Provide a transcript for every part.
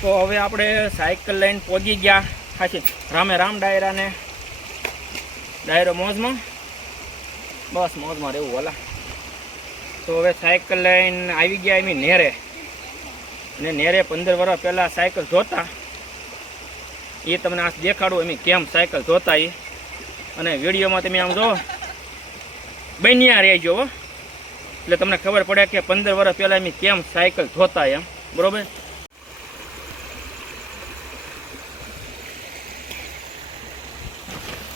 તો હવે આપણે સાયકલ લઈને પહોંચી ગયા. હાચી. રામે રામ ડાયરાને. ડાયરો મોજમાં. બસ મોજમાં રહેવું ઓલા તો હવે સાયકલ લઈને આવી ગયા એમ નેરે. અને નેરે પંદર વર્ષ પહેલાં સાયકલ ધોતા. એ તમને આ દેખાડું એમ કેમ સાયકલ ધોતા એ. અને વિડીયોમાં તમે આમ જો, બન્યા રહેજો એટલે તમને ખબર પડે કે પંદર વર્ષ પહેલાં એમ કેમ સાયકલ ધોતા એમ. બરોબર?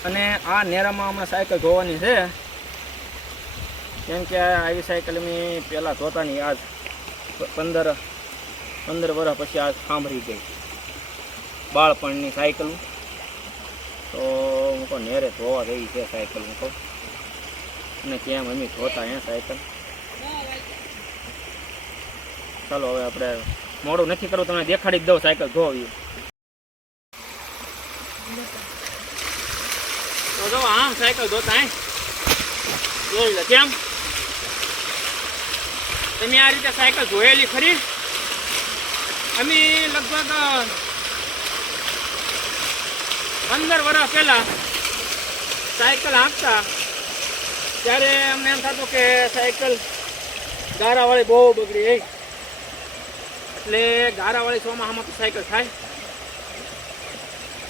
અને આ નેરામાં હમણાં સાયકલ ધોવાની છે. કેમ કે આવી સાયકલ અમે પહેલાં ધોતાની આજ પંદર પંદર વર્ષ પછી આ સાંભળી ગઈ. બાળપણની સાયકલ. તો હું કહું, નેરે ધોવા ગઈ છે સાયકલ, હું કહું. અને કેમ અમે ધોતા હે સાયકલ. ચાલો હવે આપણે મોડું નથી કરવું, તમને દેખાડી દઉં સાયકલ ધોવી. જો આમ સાયકલ ધોતા જોઈ લે, કેમ? તમે આ રીતે સાયકલ ધોયેલી ખરી? અમે લગભગ પંદર વર્ષ પહેલા સાયકલ હાંકતા, ત્યારે અમને એમ થતું કે સાયકલ ગારાવાળી બહુ બગડી ગઈ. એટલે ગારાવાળી ચોમાસામાં તો સાયકલ થાય.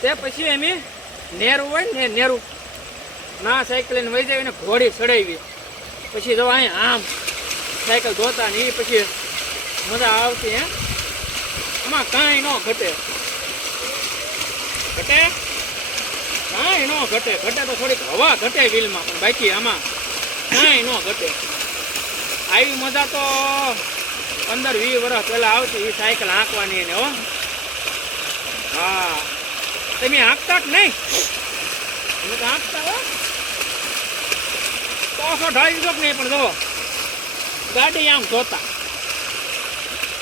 તે પછી એમ નેરું હોય ને નેરું ના સાયકલ વહી જાય ને ઘોડી ચડાવી. પછી જો અહીં આમ સાયકલ ધોતા ને પછી મજા આવતી, હે? આમાં કાંઈ ન ઘટે. ઘટે? કાંઈ ન ઘટે. ઘટે તો થોડીક હવા ઘટે વ્હીલમાં, પણ બાકી આમાં કાંઈ ન ઘટે. આવી મજા તો પંદર વીસ વર્ષ પહેલાં આવતી એ સાયકલ હાંકવાની ને હો. હા. તમે હાંકતા જ નહીં? તમે તો હાંકતા હો. તો ઢાઈ દીધો નહીં, પણ જો, ગાડી આમ ધોતા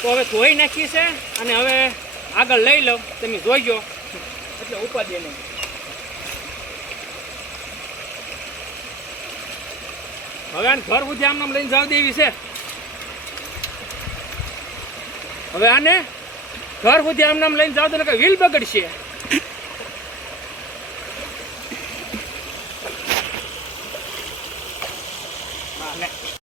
તો હવે ધોઈ નાખી છે અને હવે આગળ લઈ લો તમે જોઈજો. એટલે ઉપાધિ નહીં. હવે આને ઘર સુધી આમ લઈને જાવ દેવી છે. હવે આને ઘર સુધી આમ લઈને જાવ કે વ્હીલ બગડશે. next.